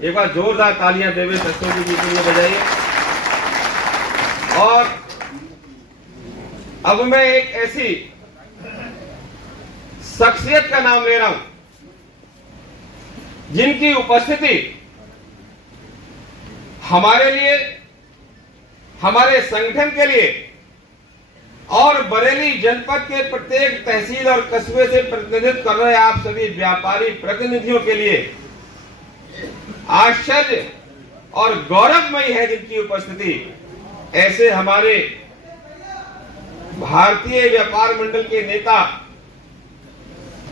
एक बार जोरदार तालियां देवेश रस्तोगी जी के लिए बजाइए। और अब मैं एक ऐसी शख्सियत का नाम ले रहा हूं जिनकी उपस्थिति हमारे लिए, हमारे संगठन के लिए और बरेली जनपद के प्रत्येक तहसील और कस्बे से प्रतिनिधित्व कर रहे आप सभी व्यापारी प्रतिनिधियों के लिए आश्चर्य और गौरवमयी है, जिनकी उपस्थिति ऐसे हमारे भारतीय व्यापार मंडल के नेता,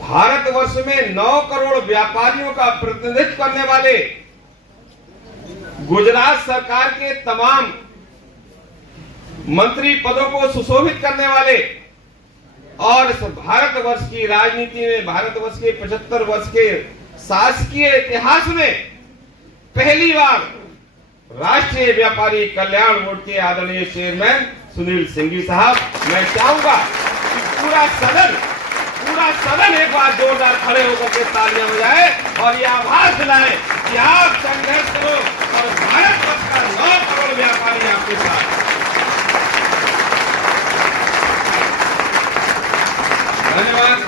भारतवर्ष में 9 करोड़ व्यापारियों का प्रतिनिधित्व करने वाले, गुजरात सरकार के तमाम मंत्री पदों को सुशोभित करने वाले और इस भारतवर्ष की राजनीति में, भारतवर्ष के 75 वर्ष के शासकीय इतिहास में पहली बार राष्ट्रीय व्यापारी कल्याण बोर्ड के आदरणीय चेयरमैन सुनील सिंघी साहब, मैं चाहूंगा कि पूरा सदन एक बार जोरदार खड़े होकर के तालियां बजाए और ये आभास दिलाए कि आप संघर्ष करो और भारतवर्ष का 9 करोड़ व्यापारी आपके साथ। धन्यवाद।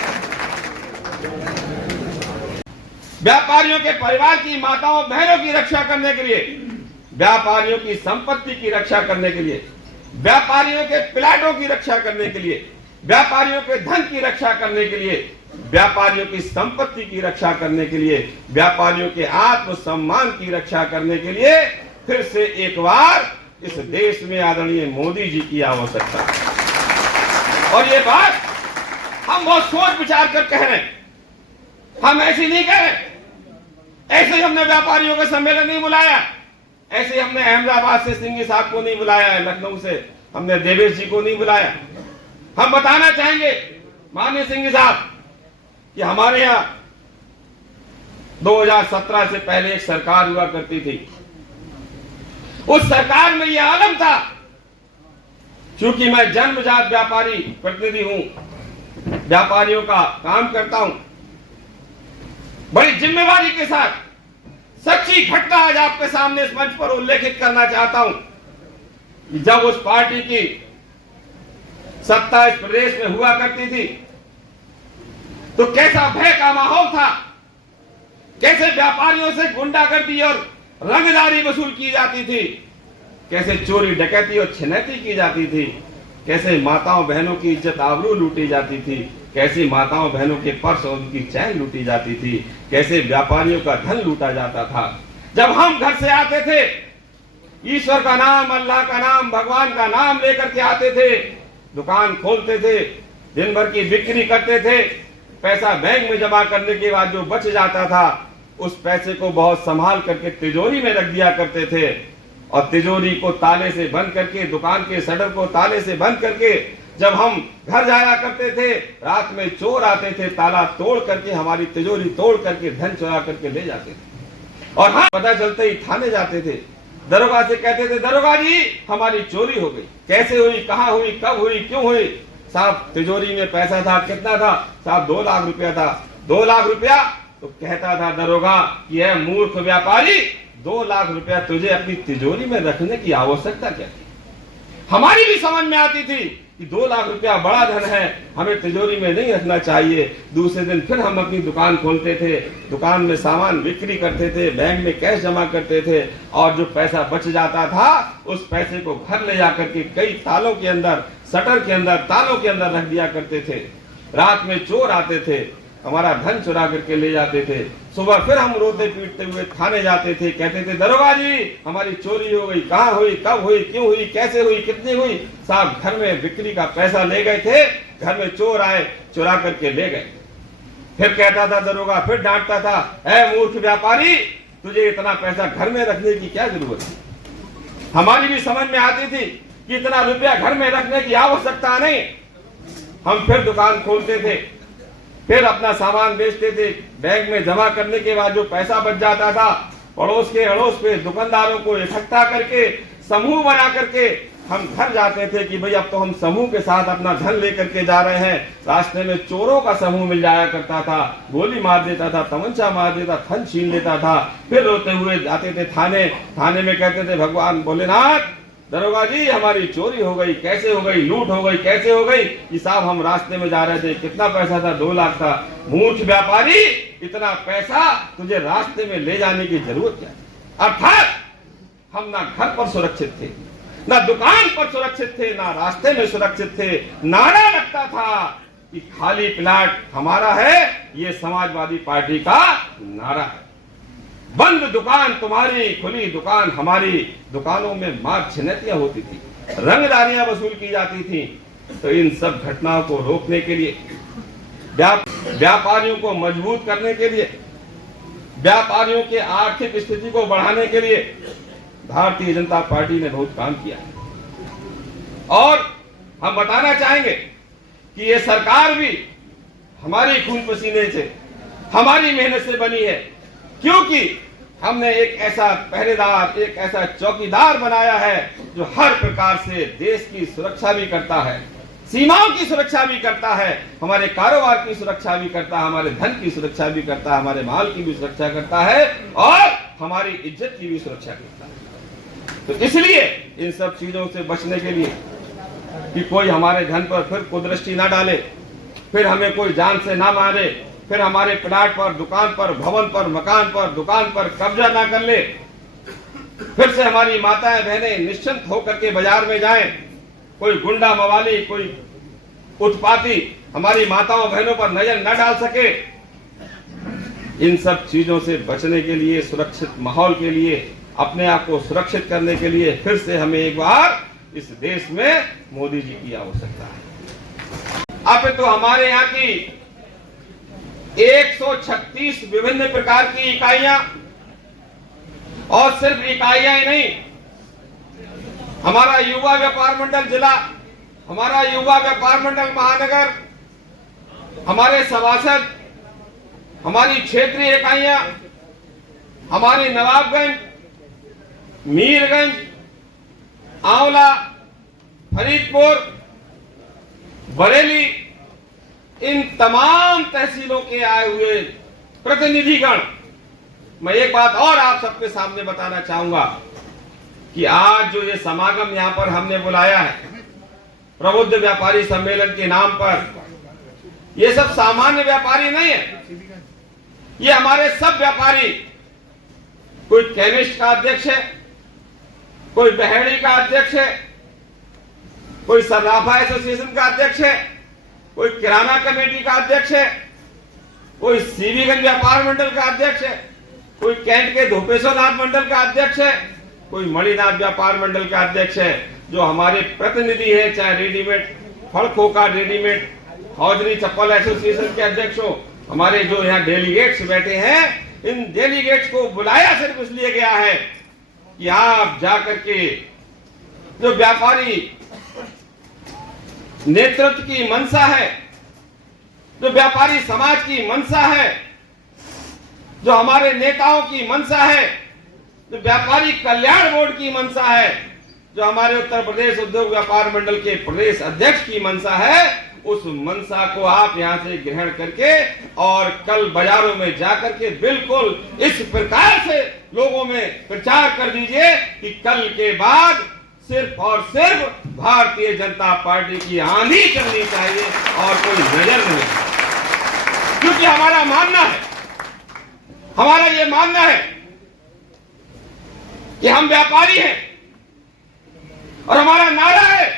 व्यापारियों के परिवार की माताओं बहनों की रक्षा करने के लिए, व्यापारियों की संपत्ति की रक्षा करने के लिए, व्यापारियों के प्लाटों की रक्षा करने के लिए, व्यापारियों के धन की रक्षा करने के लिए, व्यापारियों की संपत्ति की रक्षा करने के लिए, व्यापारियों के आत्मसम्मान की रक्षा करने के लिए फिर से एक बार इस देश में आदरणीय मोदी जी की आवश्यकता है। और ये बात हम बहुत सोच विचार कर कह रहे हैं, हम ऐसे नहीं कह रहे। ऐसे ही हमने व्यापारियों का सम्मेलन नहीं बुलाया, ऐसे ही हमने अहमदाबाद से सिंघी साहब को नहीं बुलाया है, लखनऊ से हमने देवेश जी को नहीं बुलाया। हम बताना चाहेंगे माननीय सिंघी साहब कि हमारे यहां 2017 से पहले एक सरकार हुआ करती थी। उस सरकार में यह आलम था, क्योंकि मैं जन्मजात व्यापारी प्रतिनिधि हूं, व्यापारियों का काम करता हूं, बड़ी जिम्मेवारी के साथ सच्ची घटना आज आपके सामने इस मंच पर उल्लेखित करना चाहता हूं कि जब उस पार्टी की सत्ता इस प्रदेश में हुआ करती थी तो कैसा भय का माहौल था, कैसे व्यापारियों से गुंडागर्दी और रंगदारी वसूल की जाती थी, कैसे चोरी डकैती और छिनैती की जाती थी, कैसे माताओं बहनों की इज्जत आबरू लूटी जाती थी, कैसे माताओं बहनों के पर्स और उनकी चैन लूटी जाती थी, कैसे व्यापारियों का धन लूटा जाता था। जब हम घर से आते थे, ईश्वर का नाम, अल्लाह का नाम, भगवान का नाम लेकर के आते थे, दुकान खोलते थे, दिन भर की बिक्री करते थे, पैसा बैंक में जमा करने के बाद जो बच जाता था उस पैसे को बहुत संभाल करके तिजोरी में रख दिया करते थे और तिजोरी को ताले से बंद करके, दुकान के शटर को ताले से बंद करके जब हम घर जाया करते थे, रात में चोर आते थे, ताला तोड़ करके, हमारी तिजोरी तोड़ करके धन चुरा करके ले जाते थे। और हाँ, पता चलते ही थाने जाते थे, दरोगा से कहते थे, दरोगा जी हमारी चोरी हो गई। कैसे हुई, कहाँ हुई, कब हुई, क्यों हुई? साहब तिजोरी में पैसा था, कितना था? साहब 2 लाख रुपया था। 2 लाख रुपया? तो कहता था दरोगा कि यह मूर्ख व्यापारी, 2 लाख रुपया तुझे अपनी तिजोरी में रखने की आवश्यकता क्या थी? हमारी भी समझ में आती थी कि 2 लाख रुपया बड़ा धन है, हमें तिजोरी में नहीं रखना चाहिए। दूसरे दिन फिर हम अपनी दुकान खोलते थे, दुकान में सामान बिक्री करते थे, बैंक में कैश जमा करते थे और जो पैसा बच जाता था उस पैसे को घर ले जाकर के कई तालों के अंदर, शटर के अंदर, तालों के अंदर रख दिया करते थे। रात में चोर आते थे, हमारा धन चुरा करके ले जाते थे। सुबह फिर हम रोते पीटते हुए थाने जाते थे, कहते थे दरोगा जी हमारी चोरी हो गई, कहाँ हुई, कब हुई, क्यों हुई, कैसे हुई, कितनी हुई? साहब घर में बिक्री का पैसा ले गए थे, घर में चोर आए, चुरा करके ले गए। फिर कहता था दरोगा, फिर डांटता था, ऐ मूर्ख व्यापारी तुझे इतना पैसा घर में रखने की क्या जरूरत है? हमारी भी समझ में आती थी कि इतना रुपया घर में रखने की आवश्यकता नहीं। हम फिर दुकान खोलते थे, फिर अपना सामान बेचते थे, बैंक में जमा करने के बाद जो पैसा बच जाता था पड़ोस के अड़ोस पे दुकानदारों को इकट्ठा करके समूह बना करके हम घर जाते थे कि भाई अब तो हम समूह के साथ अपना धन लेकर के जा रहे हैं, रास्ते में चोरों का समूह मिल जाया करता था, गोली मार देता था, तमंचा मार देता, थन छीन लेता था, फिर रोते हुए जाते थे थाने। थाने में कहते थे भगवान भोलेनाथ, दरोगा जी हमारी चोरी हो गई, कैसे हो गई, लूट हो गई, कैसे हो गई? कि साहब हम रास्ते में जा रहे थे, कितना पैसा था? 2 लाख था। मूर्ख व्यापारी, इतना पैसा तुझे रास्ते में ले जाने की जरूरत क्या? अर्थात हम ना घर पर सुरक्षित थे, ना दुकान पर सुरक्षित थे, ना रास्ते में सुरक्षित थे। नारा लगता था कि खाली प्लाट हमारा है, ये समाजवादी पार्टी का नारा है। बंद दुकान तुम्हारी, खुली दुकान हमारी। दुकानों में मार छिनतियां होती थी, रंगदारियां वसूल की जाती थी। तो इन सब घटनाओं को रोकने के लिए, व्यापारियों को मजबूत करने के लिए, व्यापारियों की आर्थिक स्थिति को बढ़ाने के लिए भारतीय जनता पार्टी ने बहुत काम किया। और हम बताना चाहेंगे कि ये सरकार भी हमारी खून पसीने से, हमारी मेहनत से बनी है, क्योंकि हमने एक ऐसा पहरेदार, एक ऐसा चौकीदार बनाया है जो हर प्रकार से देश की सुरक्षा भी करता है, सीमाओं की सुरक्षा भी करता है, हमारे कारोबार की सुरक्षा भी करता है, हमारे धन की सुरक्षा भी करता है, हमारे माल की भी सुरक्षा करता है और हमारी इज्जत की भी सुरक्षा करता है। तो इसलिए इन सब चीजों से बचने के लिए कि कोई हमारे धन पर फिर कुदृष्टि ना डाले, फिर हमें कोई जान से ना मारे, फिर हमारे प्लाट पर, दुकान पर, भवन पर, मकान पर, दुकान पर कब्जा ना कर ले, फिर से हमारी माताएं बहनें निश्चिंत होकर के बाजार में जाएं, कोई गुंडा मवाली, कोई उत्पाती हमारी माताओं बहनों पर नजर न डाल सके। इन सब चीजों से बचने के लिए, सुरक्षित माहौल के लिए, अपने आप को सुरक्षित करने के लिए फिर से हमें एक बार इस देश में मोदी जी की आवश्यकता है। अब तो हमारे यहाँ की 136 विभिन्न प्रकार की इकाइयां, और सिर्फ इकाइयां ही नहीं, हमारा युवा व्यापार मंडल जिला, हमारा युवा व्यापार मंडल महानगर, हमारे सभासद, हमारी क्षेत्रीय इकाइयां, हमारी नवाबगंज, मीरगंज, आंवला, फरीदपुर, बरेली, इन तमाम तहसीलों के आए हुए प्रतिनिधिगण, मैं एक बात और आप सबके सामने बताना चाहूंगा कि आज जो ये समागम यहां पर हमने बुलाया है प्रबुद्ध व्यापारी सम्मेलन के नाम पर, ये सब सामान्य व्यापारी नहीं है, ये हमारे सब व्यापारी, कोई केमिस्ट का अध्यक्ष है, कोई बहेड़ी का अध्यक्ष है, कोई सर्राफा एसोसिएशन का अध्यक्ष है, कोई किराना कमेटी का अध्यक्ष है, कोई सीबीगंज व्यापार मंडल का अध्यक्ष है, कोई कैंट के धोपेश्वरनाथ मंडल का अध्यक्ष है, कोई मणिनाथ व्यापार मंडल का अध्यक्ष है। जो हमारे प्रतिनिधि है, चाहे रेडीमेड फल खोका, रेडीमेड हौजरी चप्पल एसोसिएशन के अध्यक्ष हो, हमारे जो यहाँ डेलीगेट्स बैठे हैं, इन डेलीगेट्स को बुलाया सिर्फ इसलिए गया है कि आप जाकर के जो व्यापारी नेतृत्व की मंशा है, जो व्यापारी समाज की मंशा है, जो हमारे नेताओं की मंशा है, जो व्यापारी कल्याण बोर्ड की मंशा है, जो हमारे उत्तर प्रदेश उद्योग व्यापार मंडल के प्रदेश अध्यक्ष की मंशा है, उस मंशा को आप यहां से ग्रहण करके और कल बाजारों में जाकर के बिल्कुल इस प्रकार से लोगों में प्रचार कर दीजिए कि कल के बाद सिर्फ और सिर्फ भारतीय जनता पार्टी की आंधी चलनी चाहिए और कोई नजर नहीं। क्योंकि हमारा मानना है, हमारा ये मानना है कि हम व्यापारी हैं और हमारा नारा है,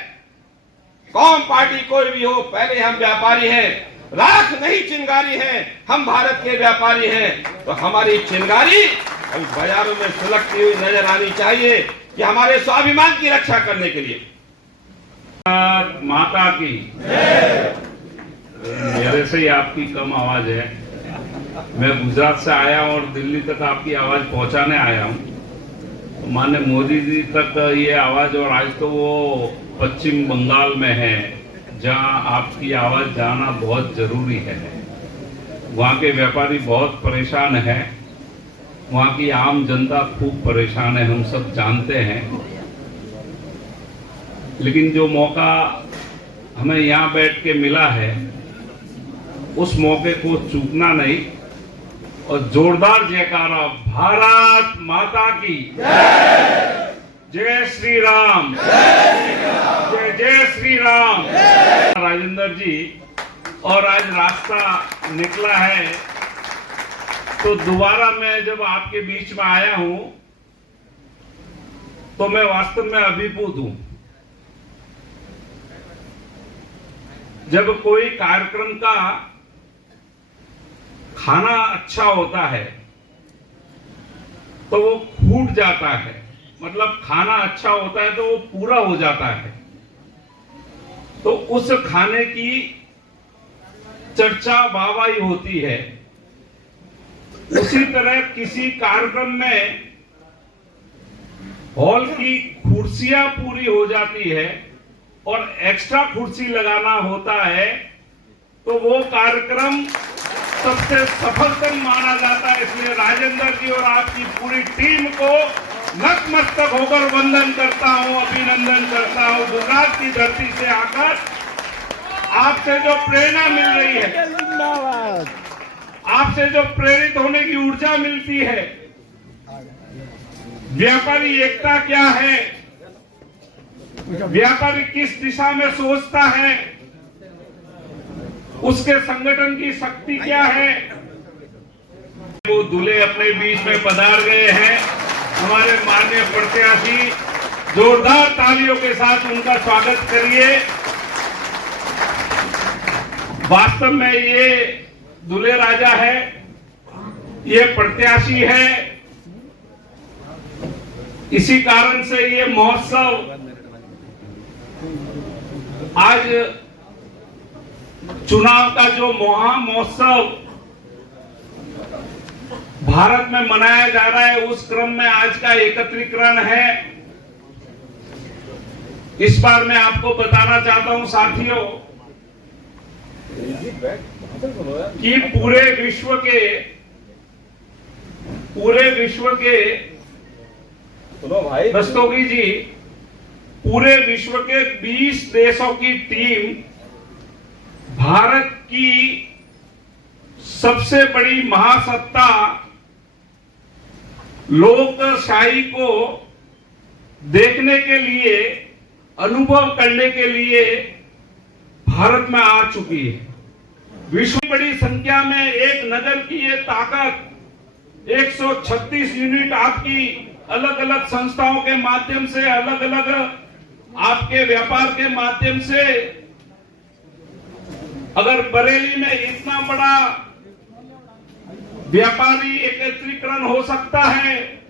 कौन पार्टी कोई भी हो, पहले हम व्यापारी हैं, राख नहीं चिंगारी हैं, हम भारत के व्यापारी हैं। तो हमारी चिंगारी बाजारों में सुलगती हुई नजर आनी चाहिए कि हमारे स्वाभिमान की रक्षा करने के लिए। माता की मेरे से ही आपकी कम आवाज है, मैं गुजरात से आया हूं और दिल्ली तक आपकी आवाज पहुंचाने आया हूं। तो माननीय मोदी जी तक ये आवाज, और आज तो वो पश्चिम बंगाल में है जहां आपकी आवाज जाना बहुत जरूरी है। वहां के व्यापारी बहुत परेशान है, वहां की आम जनता खूब परेशान है, हम सब जानते हैं। लेकिन जो मौका हमें यहाँ बैठ के मिला है उस मौके को चूकना नहीं और जोरदार जयकारा भारत माता की जय श्री राम, जय जय श्री राम। राजेंद्र जी, और आज रास्ता निकला है तो दोबारा मैं जब आपके बीच में आया हूं तो मैं वास्तव में अभिभूत हूं। जब कोई कार्यक्रम का खाना अच्छा होता है तो वो फूट जाता है, मतलब खाना अच्छा होता है तो वो पूरा हो जाता है, तो उस खाने की चर्चा वाहवाही होती है। उसी तरह किसी कार्यक्रम में हॉल की कुर्सियां पूरी हो जाती है और एक्स्ट्रा कुर्सी लगाना होता है तो वो कार्यक्रम सबसे सफलतम माना जाता है। इसलिए राजेंद्र जी और आपकी पूरी टीम को नतमस्तक होकर वंदन करता हूं, अभिनंदन करता हूं। गुजरात की धरती से आकर आपसे जो प्रेरणा मिल रही है, आपसे जो प्रेरित होने की ऊर्जा मिलती है, व्यापारी एकता क्या है, व्यापारी किस दिशा में सोचता है, उसके संगठन की शक्ति क्या है, वो दूल्हे अपने बीच में पधार गए हैं। हमारे माननीय प्रत्याशी, जोरदार तालियों के साथ उनका स्वागत करिए। वास्तव में ये दूल्हे राजा है, ये प्रत्याशी है। इसी कारण से ये महोत्सव आज चुनाव का जो महा महोत्सव भारत में मनाया जा रहा है, उस क्रम में आज का एकत्रीकरण है। इस बार मैं आपको बताना चाहता हूं साथियों कि पूरे विश्व के रस्तोगी जी, पूरे विश्व के 20 देशों की टीम भारत की सबसे बड़ी महासत्ता लोकशाही को देखने के लिए, अनुभव करने के लिए भारत में आ चुकी है। विश्व की बड़ी संख्या में एक नगर की ये ताकत, 136 यूनिट आपकी अलग अलग संस्थाओं के माध्यम से, अलग अलग आपके व्यापार के माध्यम से, अगर बरेली में इतना बड़ा व्यापारी एकत्रीकरण हो सकता है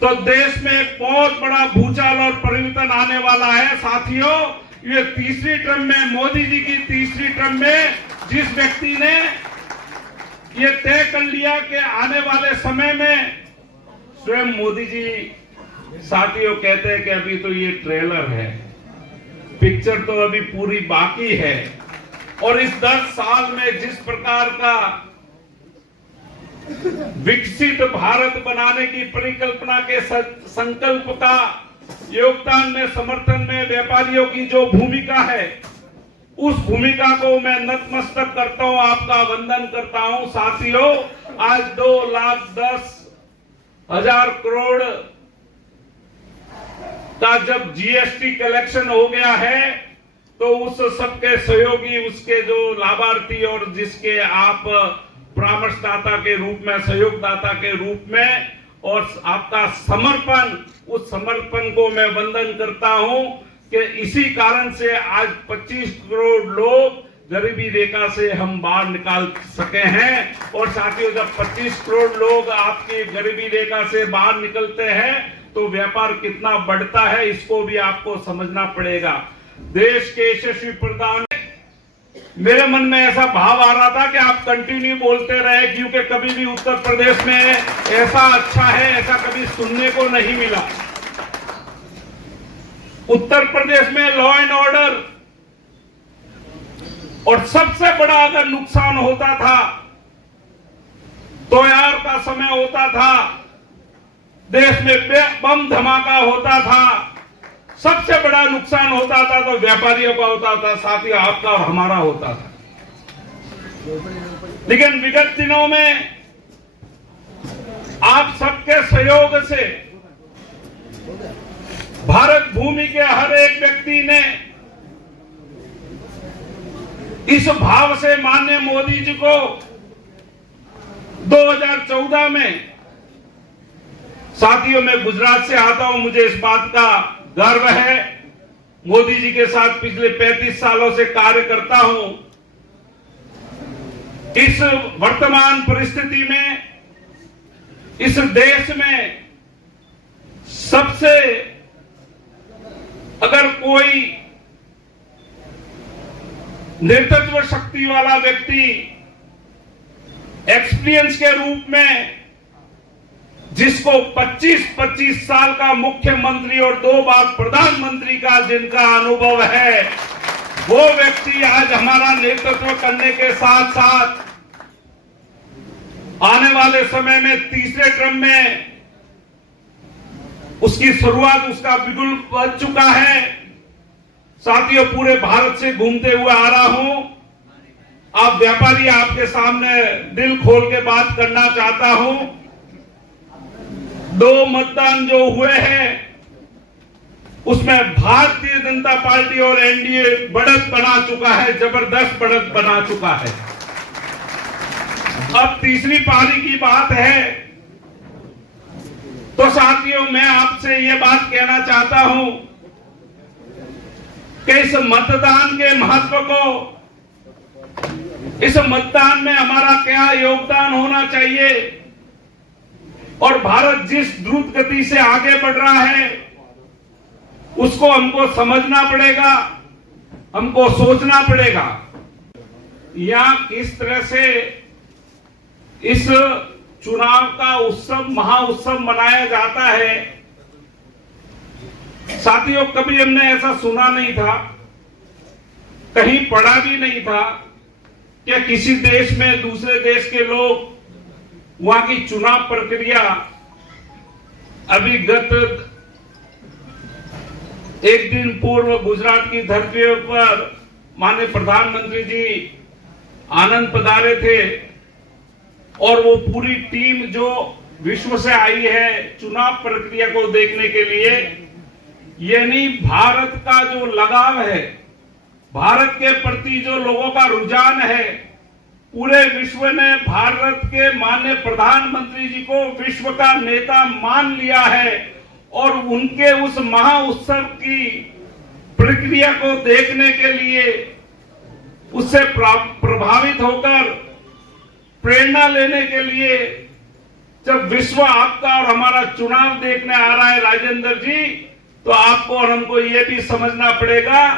तो देश में एक बहुत बड़ा भूचाल और परिवर्तन आने वाला है। साथियों, ये तीसरी टर्म में, मोदी जी की तीसरी टर्म में जिस व्यक्ति ने ये तय कर लिया कि आने वाले समय में, स्वयं मोदी जी साथियों कहते हैं कि अभी तो ये ट्रेलर है, पिक्चर तो अभी पूरी बाकी है। और इस 10 साल में जिस प्रकार का विकसित भारत बनाने की परिकल्पना के संकल्प का योगदान में, समर्थन में व्यापारियों की जो भूमिका है, उस भूमिका को मैं नतमस्तक करता हूं, आपका वंदन करता हूं। साथियों, आज 2,10,000 करोड़ का जब जीएसटी कलेक्शन हो गया है तो उस सबके सहयोगी, उसके जो लाभार्थी और जिसके आप परामर्शदाता के रूप में, सहयोगदाता के रूप में, और आपका समर्पण, उस समर्पण को मैं वंदन करता हूं कि इसी कारण से आज 25 करोड़ लोग गरीबी रेखा से हम बाहर निकाल सके हैं। और साथियों, जब 25 करोड़ लोग आपकी गरीबी रेखा से बाहर निकलते हैं तो व्यापार कितना बढ़ता है, इसको भी आपको समझना पड़ेगा। देश के यशस्वी प्रधान, मेरे मन में ऐसा भाव आ रहा था कि आप कंटिन्यू बोलते रहे, क्योंकि कभी भी उत्तर प्रदेश में ऐसा अच्छा है, ऐसा कभी सुनने को नहीं मिला। उत्तर प्रदेश में लॉ एंड ऑर्डर, और सबसे बड़ा अगर नुकसान होता था, त्योहार का समय होता था, देश में बम धमाका होता था, सबसे बड़ा नुकसान होता था तो व्यापारियों का होता था, साथियों आपका और हमारा होता था। लेकिन विगत दिनों में आप सबके सहयोग से भारत भूमि के हर एक व्यक्ति ने इस भाव से माननीय मोदी जी को 2014 में, साथियों मैं गुजरात से आता हूं, मुझे इस बात का गर्व है, मोदी जी के साथ पिछले 35 सालों से कार्य करता हूं। इस वर्तमान परिस्थिति में इस देश में सबसे अगर कोई नेतृत्व शक्ति वाला व्यक्ति एक्सपीरियंस के रूप में जिसको 25-25 साल का मुख्यमंत्री और 2 बार प्रधानमंत्री का जिनका अनुभव है, वो व्यक्ति आज हमारा नेतृत्व करने के साथ साथ आने वाले समय में तीसरे क्रम में उसकी शुरुआत उसका बिल्कुल बन चुका है। साथियों पूरे भारत से घूमते हुए आ रहा हूं, आप व्यापारी, आपके सामने दिल खोल के बात करना चाहता हूं। 2 मतदान जो हुए हैं उसमें भारतीय जनता पार्टी और एनडीए बढ़त बना चुका है, जबरदस्त बढ़त बना चुका है। अब तीसरी पारी की बात है, तो साथियों मैं आपसे ये बात कहना चाहता हूं कि इस मतदान के महत्व को, इस मतदान में हमारा क्या योगदान होना चाहिए और भारत जिस द्रुत गति से आगे बढ़ रहा है उसको हमको समझना पड़ेगा, हमको सोचना पड़ेगा। या किस तरह से इस चुनाव का उत्सव, महाउत्सव मनाया जाता है, साथियों कभी हमने ऐसा सुना नहीं था, कहीं पढ़ा भी नहीं था कि किसी देश में दूसरे देश के लोग वहां की चुनाव प्रक्रिया, अभी गत 1 दिन पूर्व गुजरात की धरती पर माननीय प्रधानमंत्री जी आनंद पधारे थे और वो पूरी टीम जो विश्व से आई है चुनाव प्रक्रिया को देखने के लिए, यानी भारत का जो लगाव है, भारत के प्रति जो लोगों का रुझान है, पूरे विश्व ने भारत के माननीय प्रधानमंत्री जी को विश्व का नेता मान लिया है और उनके उस महाउत्सव की प्रक्रिया को देखने के लिए, उससे प्रभावित होकर प्रेरणा लेने के लिए जब विश्व आपका और हमारा चुनाव देखने आ रहा है राजेंद्र जी, तो आपको और हमको ये भी समझना पड़ेगा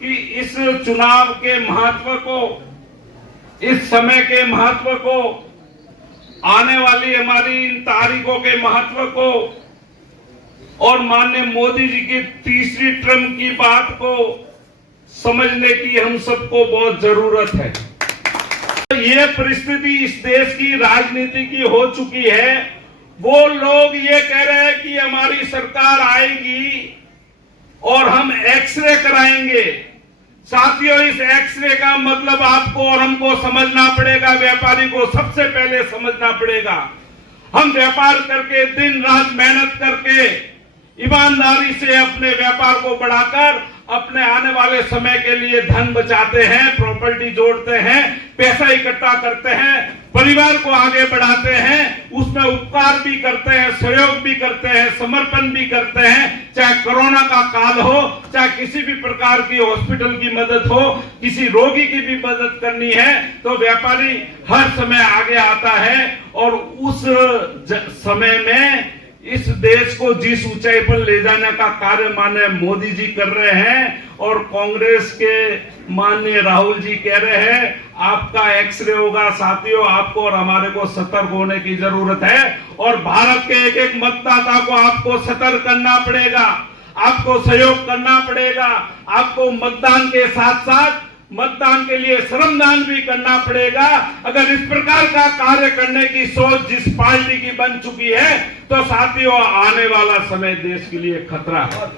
कि इस चुनाव के महत्व को, इस समय के महत्व को, आने वाली हमारी इन तारीखों के महत्व को और माननीय मोदी जी की तीसरी टर्म की बात को समझने की हम सबको बहुत जरूरत है। ये परिस्थिति इस देश की राजनीति की हो चुकी है। वो लोग ये कह रहे हैं कि हमारी सरकार आएगी और हम एक्सरे कराएंगे। साथियों इस एक्सरे का मतलब आपको और हमको समझना पड़ेगा, व्यापारी को सबसे पहले समझना पड़ेगा। हम व्यापार करके दिन रात मेहनत करके ईमानदारी से अपने व्यापार को बढ़ाकर अपने आने वाले समय के लिए धन बचाते हैं, प्रॉपर्टी जोड़ते हैं, पैसा इकट्ठा करते हैं, परिवार को आगे बढ़ाते हैं, उसमें उपकार भी करते हैं, सहयोग भी करते हैं, समर्पण भी करते हैं। चाहे कोरोना का काल हो, चाहे किसी भी प्रकार की हॉस्पिटल की मदद हो, किसी रोगी की भी मदद करनी है तो व्यापारी हर समय आगे आता है और उस समय में इस देश को जिस ऊंचाई पर ले जाने का कार्य माननीय मोदी जी कर रहे हैं और कांग्रेस के माननीय राहुल जी कह रहे हैं आपका एक्सरे होगा। साथियों आपको और हमारे को सतर्क होने की जरूरत है और भारत के एक एक मतदाता को आपको सतर्क करना पड़ेगा, आपको सहयोग करना पड़ेगा, आपको मतदान के साथ साथ मतदान के लिए श्रमदान भी करना पड़ेगा। अगर इस प्रकार का कार्य करने की सोच जिस पार्टी की बन चुकी है तो साथियों आने वाला समय देश के लिए खतरा है।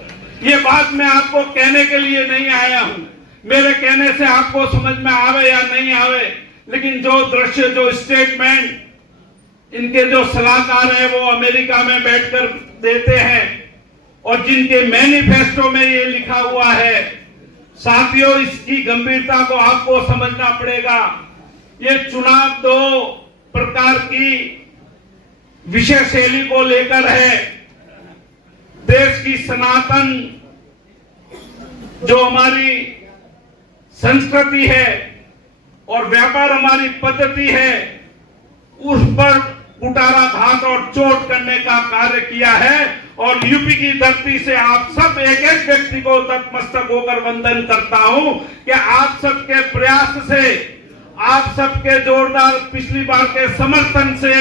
ये बात मैं आपको कहने के लिए नहीं आया हूं, मेरे कहने से आपको समझ में आवे या नहीं आवे, लेकिन जो दृश्य, जो स्टेटमेंट इनके जो सलाहकार हैं वो अमेरिका में बैठकर देते हैं और जिनके मैनिफेस्टो में ये लिखा हुआ है, साथियों इसकी गंभीरता को आपको समझना पड़ेगा। ये चुनाव दो प्रकार की विषय शैली को लेकर है। देश की सनातन जो हमारी संस्कृति है और व्यापार हमारी पद्धति है, उस पर कुठाराघात और चोट करने का कार्य किया है। और यूपी की धरती से आप सब एक एक व्यक्ति को नतमस्तक होकर वंदन करता हूं कि आप सबके प्रयास से, आप सबके जोरदार पिछली बार के समर्थन से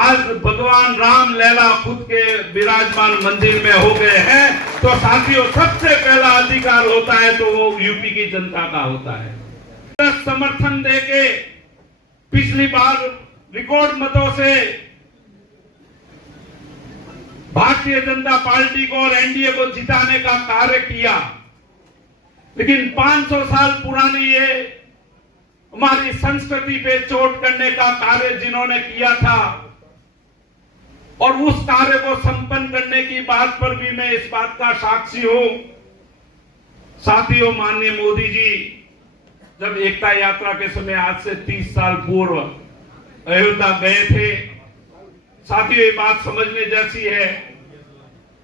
आज भगवान राम लैला खुद के विराजमान मंदिर में हो गए हैं। तो साथियों, सबसे पहला अधिकार होता है तो वो यूपी की जनता का होता है। समर्थन देके पिछली बार रिकॉर्ड मतों से भारतीय जनता पार्टी को और एनडीए को जिताने का कार्य किया, लेकिन 500 साल पुरानी ये हमारी संस्कृति पे चोट करने का कार्य जिन्होंने किया था और उस कार्य को संपन्न करने की बात पर भी मैं इस बात का साक्षी हूं। साथियों, माननीय मोदी जी जब एकता यात्रा के समय आज से 30 साल पूर्व अयोध्या गए थे, साथियों ये बात समझने जैसी है।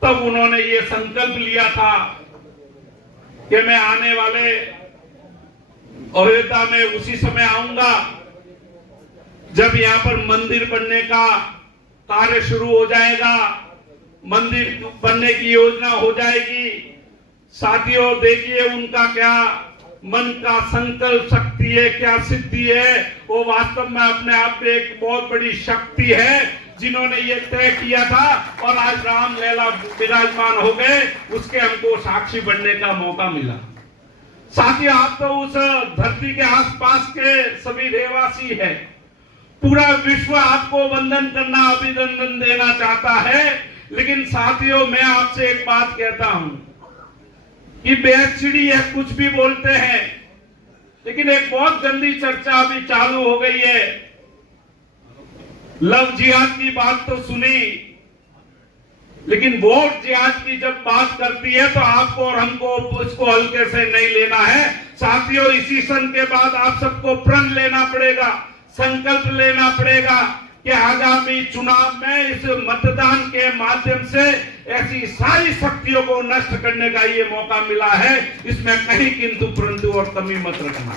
तब उन्होंने ये संकल्प लिया था कि मैं आने वाले अयोध्या में उसी समय आऊंगा जब यहां पर मंदिर बनने का कार्य शुरू हो जाएगा, मंदिर बनने की योजना हो जाएगी। साथियों देखिए उनका क्या मन का संकल्प शक्ति है, क्या सिद्धि है, वो वास्तव में अपने आप में एक बहुत बड़ी शक्ति है जिन्होंने ये तय किया था और आज राम लैला विराजमान हो गए, उसके हमको साक्षी बनने का मौका मिला। साथियों, आप तो उस धरती के आसपास के सभी रहवासी हैं, पूरा विश्व आपको वंदन करना, अभिनंदन देना चाहता है। लेकिन साथियों, मैं आपसे एक बात कहता हूं कि बेहद है, कुछ भी बोलते हैं, लेकिन एक बहुत गंदी चर्चा अभी चालू हो गई है। लव जिहाद की बात तो सुनी, लेकिन वोट जिहाद की जब बात करती है तो आपको और हमको उसको हल्के से नहीं लेना है। साथियों, इसी सन के बाद आप सबको प्रण लेना पड़ेगा, संकल्प लेना पड़ेगा कि आगामी चुनाव में इस मतदान के माध्यम से ऐसी सारी शक्तियों को नष्ट करने का ये मौका मिला है। इसमें कहीं किंतु परंतु और कमी मत रखना।